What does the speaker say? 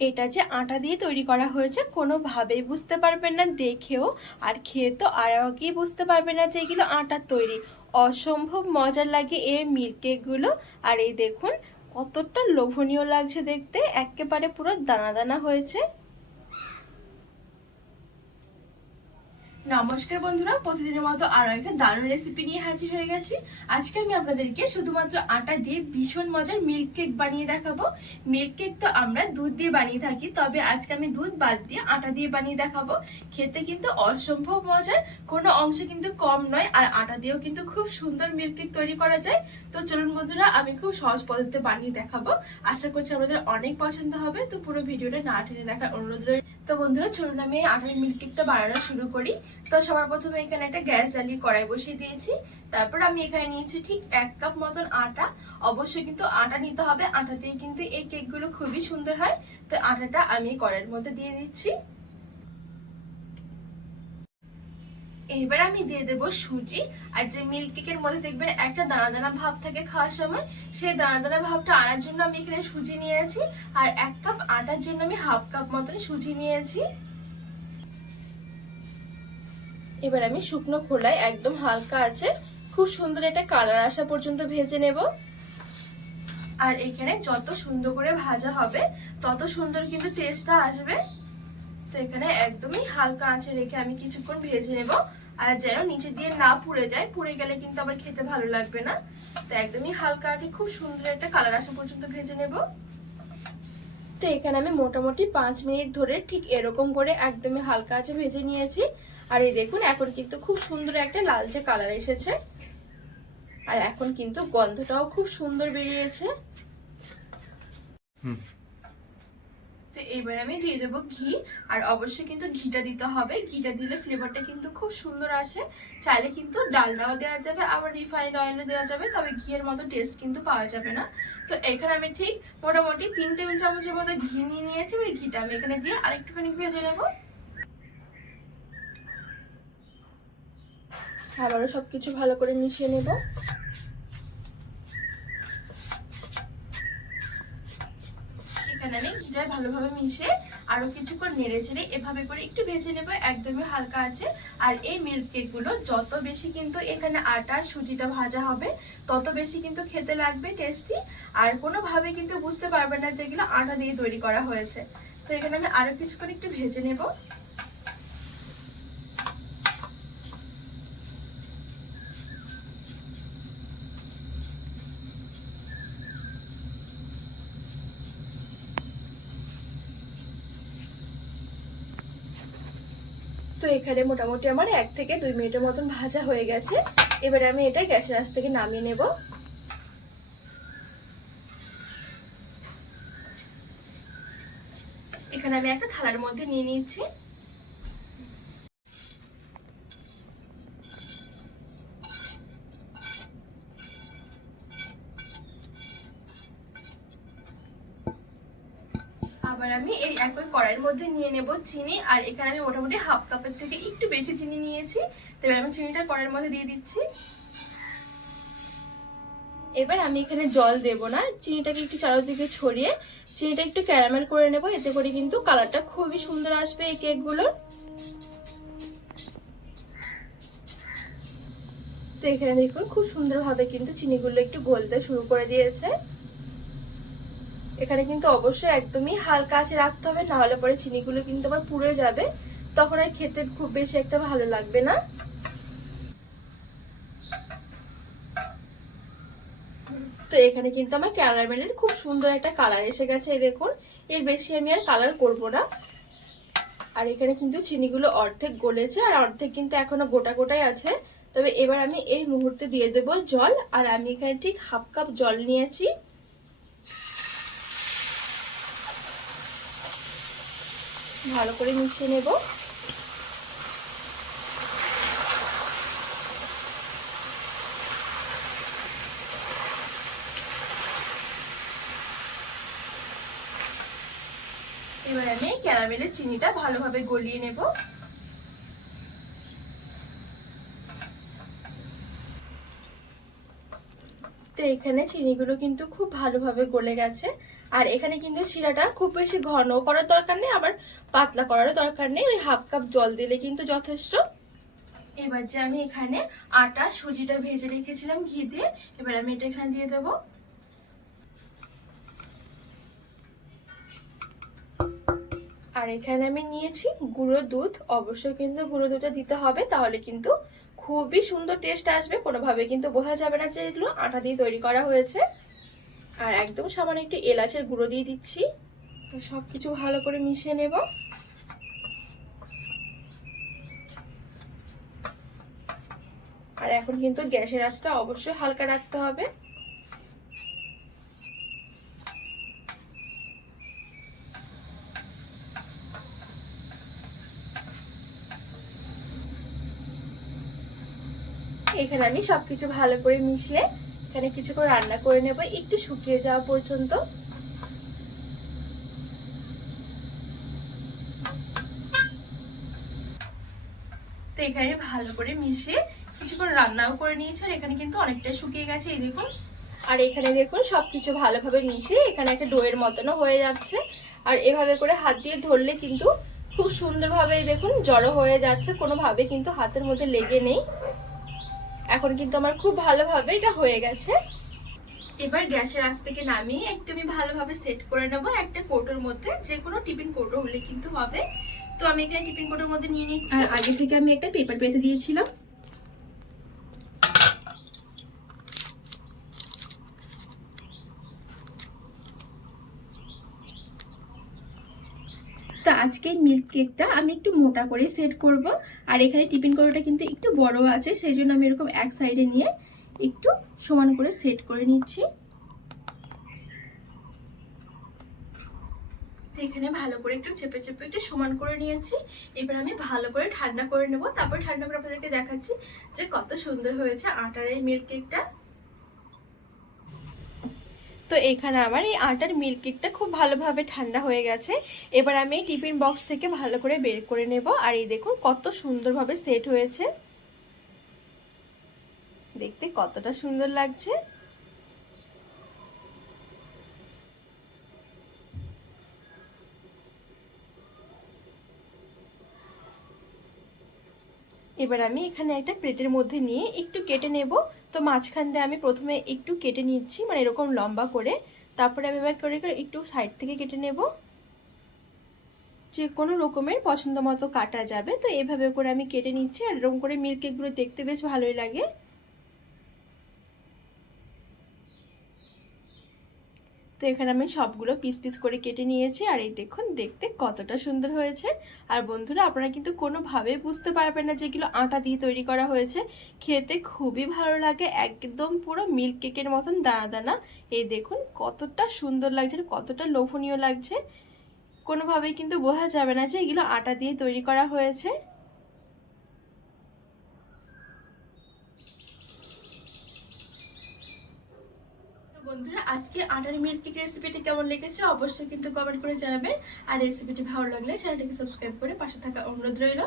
এটা যে আটা দিয়ে তৈরি করা হয়েছে, কোনোভাবেই বুঝতে পারবেন না, দেখেও আর খেয়ে তো আগেই বুঝতে পারবে না যে এগুলো আটার তৈরি। অসম্ভব মজার লাগে এই মিল্ক কেকগুলো আর এই দেখুন, কতটা লোভনীয় লাগছে দেখতে, একেবারে পুরো দানা দানা হয়েছে। নমস্কার বন্ধুরা, প্রতিদিনের মতো আরও একটা দারুণ রেসিপি নিয়ে হাজির হয়ে গেছি। আজকে আমি আপনাদেরকে শুধুমাত্র আটা দিয়ে ভীষণ মজার মিল্ক কেক বানিয়ে দেখাবো। মিল্ক কেক তো আমরা দুধ দিয়ে বানিয়ে থাকি, তবে আজকে আমি দুধ বাদ দিয়ে আটা দিয়ে বানিয়ে দেখাবো। খেতে কিন্তু অসম্ভব মজার, কোনো অংশ কিন্তু কম নয়, আর আটা দিয়েও কিন্তু খুব সুন্দর মিল্ক কেক তৈরি করা যায়। তো চলুন বন্ধুরা, আমি খুব সহজ পদ্ধতিতে বানিয়ে দেখাবো। আশা করছি আমাদের অনেক পছন্দ হবে, তো পুরো ভিডিওটা না টেনে দেখার অনুরোধ রইল। তো বন্ধুরা, চলুন আমি আটার মিল্ক কেকটা বানানো শুরু করি। তো সবার প্রথমে এখানে একটা গ্যাস জ্বালিয়ে কড়াই বসিয়ে দিয়েছি। তারপর আমি এখানে নিয়েছি ঠিক এক কাপ মতন আটা। অবশ্যই কিন্তু আটা নিতে হবে। আটা দিয়ে কিন্তু এই কেকগুলো খুবই সুন্দর হয়। তো আটাটা আমি কড়াইয়ের মধ্যে দিয়ে দিচ্ছি। এবার আমি দিয়ে দেব সুজি। আর যে মিল্ক কেকের মধ্যে দেখবেন একটা দানা দানা ভাব থাকে খাওয়ার সময়, সেই দানা দানা ভাবটা আনার জন্য আমি এখানে সুজি নিয়েছি। আর এক কাপ আটার জন্য আমি হাফ কাপ মতন সুজি নিয়েছি। এবার আমি শুকনো খোলায় একদম হালকা আছে খুব সুন্দর একটা কালার আসা পর্যন্ত ভেজে নেব। আর এখানে যত সুন্দর করে ভাজা হবে, তত সুন্দর কিন্তু টেস্টটা আসবে। তো এখানে একদমই হালকা আঁচে রেখে আমি কিছুক্ষণ ভেজে নেব। আর যেন নিচে দিয়ে না পুড়ে যায়, পুড়ে গেলে কিন্তু আবার খেতে ভালো লাগবে না। তো একদমই হালকা আছে খুব সুন্দর একটা কালার আসা পর্যন্ত ভেজে নেব। তো এখানে আমি মোটামুটি পাঁচ মিনিট ধরে ঠিক এরকম করে একদমই হালকা আছে ভেজে নিয়েছি। আর এই দেখুন, এখন কিন্তু খুব সুন্দর একটা লালচে কালার এসেছে। আর এখন কিন্তু গন্ধটাও খুব সুন্দর বেরিয়েছে। তো এবার আমি দিয়ে দেবো ঘি, আর অবশ্যই কিন্তু ঘিটা দিতে হবে। ঘিটা দিলে ফ্লেভারটা কিন্তু খুব সুন্দর আসে। চাইলে কিন্তু ডালডাও দেওয়া যাবে, আবার রিফাইন্ড অয়েলও দেওয়া যাবে, তবে ঘিয়ের মতো টেস্ট কিন্তু পাওয়া যাবে না। তো এখানে আমি ঠিক মোটামুটি তিন টেবিল চামচের মতো ঘি নিয়ে নিয়েছি, এবার ঘিটা আমি এখানে দিয়ে আরেকটুখানি ভেজে নেব। আবারও সবকিছু ভালো করে মিশিয়ে নেব এখানে আমি ঘিটা ভালোভাবে মিশে আরও কিছুক্ষণ নেড়ে চেড়ে এভাবে করে একটু ভেজে নেব, একদমই হালকা আছে। আর এই মিল্ক কেকগুলো যত বেশি কিন্তু এখানে আটা, সুজিটা ভাজা হবে, তত বেশি কিন্তু খেতে লাগবে টেস্টি আর কোনোভাবে কিন্তু বুঝতে পারবে না যেগুলো আটা দিয়ে তৈরি করা হয়েছে। তো এখানে আমি আরও কিছুক্ষণ একটু ভেজে নেব। তো এখানে মোটামুটি আমার এক থেকে দুই মিনিটের মতন ভাজা হয়ে গেছে। এবারে আমি এটা গ্যাসের আঁচ থেকে নামিয়ে নেব। এখানে আমি একটা থালার মধ্যে নিয়ে নিচ্ছি আবার আমি এই একই কড়াইয়ের মধ্যে নিয়ে নেব চিনি, আর এখানে আমি মোটামুটি হাফ কাপের থেকে একটু বেশি চিনি নিয়েছি। তবে আমি চিনিটা কড়াইয়ের মধ্যে দিয়ে দিচ্ছি। এবার আমি এখানে জল দেব না, চিনিটাকে একটু চারোদিকে ছড়িয়ে চিনিটা একটু ক্যারামেল করে নেব, এতে করে কিন্তু কালারটা খুবই সুন্দর আসবে এই কেকগুলোর। তো এখানে দেখুন, খুব সুন্দরভাবে কিন্তু চিনিগুলো একটু গলতে শুরু করে দিয়েছে। এখানে কিন্তু অবশ্যই একদমই হালকা আছে রাখতে হবে, না হলে পরে চিনিগুলো কিন্তু আবার পুড়ে যাবে। তখন আর খেতে খুব বেশি একটা ভালো লাগবে না। তো এখানে কিন্তু আমার ক্যারামেলের খুব সুন্দর একটা কালার এসে গেছে, এই দেখুন। এর বেশি আমি আর কালার করব না। আর এখানে কিন্তু চিনিগুলো অর্ধেক গলেছে, আর অর্ধেক কিন্তু এখনও গোটা গোটাই আছে। তবে এবার আমি এই মুহূর্তে দিয়ে দেব জল, আর আমি এখানে ঠিক হাফ কাপ জল নিয়েছি। ভালো করে মিশিয়ে নেব। এবার আমি ক্যারামেলের চিনিটা ভালোভাবে গলিয়ে নেব। তো এখানে চিনিগুলো কিন্তু খুব ভালোভাবে গলে গেছে। আর এখানে কিন্তু শিরাটা খুব বেশি ঘন করার দরকার নেই, আবার পাতলা করারও দরকার নেই। ওই হাফ কাপ জল দিলে কিন্তু যথেষ্ট। এবার যে আমি এখানে আটা, সুজিটা ভেজে রেখেছিলাম ঘি দিয়ে, এবার আমি এটা এখানে দিয়ে দেবো। আর এখানে আমি নিয়েছি গুঁড়ো দুধ। অবশ্যই কিন্তু গুঁড়ো দুধটা দিতে হবে, তাহলে কিন্তু খুবই সুন্দর টেস্ট আসবে। কোনোভাবে কিন্তু বোঝা যাবে না যে এগুলো আটা দিয়ে তৈরি করা হয়েছে। আর একদম সামান্য একটু এলাচের গুঁড়ো দিয়ে দিচ্ছি। তো সব কিছু ভালো করে মিশিয়ে নেব। আর এখন কিন্তু গ্যাসের আঁচটা অবশ্যই হালকা রাখতে হবে। এখানে আমি সবকিছু ভালো করে মিশিয়ে এখানে কিছু করে রান্না করে নেব, একটু শুকিয়ে যাওয়া পর্যন্ত। তো এখানে ভালো করে মিশিয়ে কিছুক্ষণ রান্নাও করে নিয়েছি, আর এখানে কিন্তু অনেকটাই শুকিয়ে গেছে, এই দেখুন। আর এখানে দেখুন, সবকিছু ভালোভাবে মিশিয়ে এখানে একটা ডোয়ের মতনও হয়ে যাচ্ছে। আর এভাবে করে হাত দিয়ে ধরলে কিন্তু খুব সুন্দরভাবে দেখুন জড়ো হয়ে যাচ্ছে, কোনোভাবে কিন্তু হাতের মধ্যে লেগে নেই। এখন কিন্তু আমার খুব ভালোভাবে এটা হয়ে গেছে। এবার গ্যাসের আঁচ থেকে নামিয়ে একটু আমি ভালোভাবে সেট করে নেব একটা কোটোর মধ্যে। যে কোনো টিফিন কোটো হলে কিন্তু হবে। তো আমি এখানে টিফিন কোটোর মধ্যে নিয়ে নিচ্ছি। আর আগে থেকে আমি একটা পেপার পেতে দিয়েছিলাম। তো আজকে মিল্ক কেকটা আমি একটু মোটা করে সেট করব। আর এখানে টিফিন কৌটোটা কিন্তু একটু বড় আছে সেই জন্য আমি এরকম এক সাইডে নিয়ে একটু সমান করে সেট করে নিচ্ছি। এখানে ভালো করে একটু চেপে চেপে একটু সমান করে নিয়েছি। এবার আমি ভালো করে ঠান্ডা করে নেব। তারপর ঠান্ডা করে আপনাদেরকে দেখাচ্ছি যে কত সুন্দর হয়েছে আটার এই মিল্ক কেকটা তো এখানে আমার এই আটার মিল্ক কেকটা খুব ভালোভাবে ঠান্ডা হয়ে গেছে। এবার আমি এই টিফিন বক্স থেকে ভালো করে বের করে নেব। আর এই দেখুন কত সুন্দরভাবে সেট হয়েছে। দেখতে কতটা সুন্দর লাগছে। এবার আমি এখানে একটা প্লেটের মধ্যে নিয়ে একটু কেটে নেব। তো মাঝখান দিয়ে আমি প্রথমে একটু কেটে নিচ্ছি মানে এরকম লম্বা করে। তারপরে আমি এবার করে একটু সাইড থেকে কেটে নেব। যে কোনো রকমের পছন্দ মতো কাটা যাবে, তো এভাবে করে আমি কেটে নিচ্ছি। আর এরকম করে মিল্ক কেকগুলো দেখতে বেশ ভালোই লাগে। এখানে আমি সবগুলো পিস পিস করে কেটে নিয়েছি আর এই দেখুন, দেখতে কতটা সুন্দর হয়েছে। আর বন্ধুরা, আপনারা কিন্তু কোনোভাবে বুঝতে পারবেন না যেগুলো আটা দিয়ে তৈরি করা হয়েছে। খেতে খুবই ভালো লাগে, একদম পুরো মিল্ক কেকের মতন দানা দানা এই দেখুন, কতটা সুন্দর লাগছে, কতটা লোভনীয় লাগছে। কোনোভাবেই কিন্তু বোঝা যাবে না যে এগুলো আটা দিয়ে তৈরি করা হয়েছে। বন্ধুরা, আজকে আটারি মিল্ক কেক রেসিপিটি কেমন লেগেছে অবশ্যই কিন্তু কমেন্ট করে জানাবেন। আর রেসিপিটি ভালো লাগলে চ্যানেলটিকে সাবস্ক্রাইব করে পাশে থাকা অনুরোধ রইল।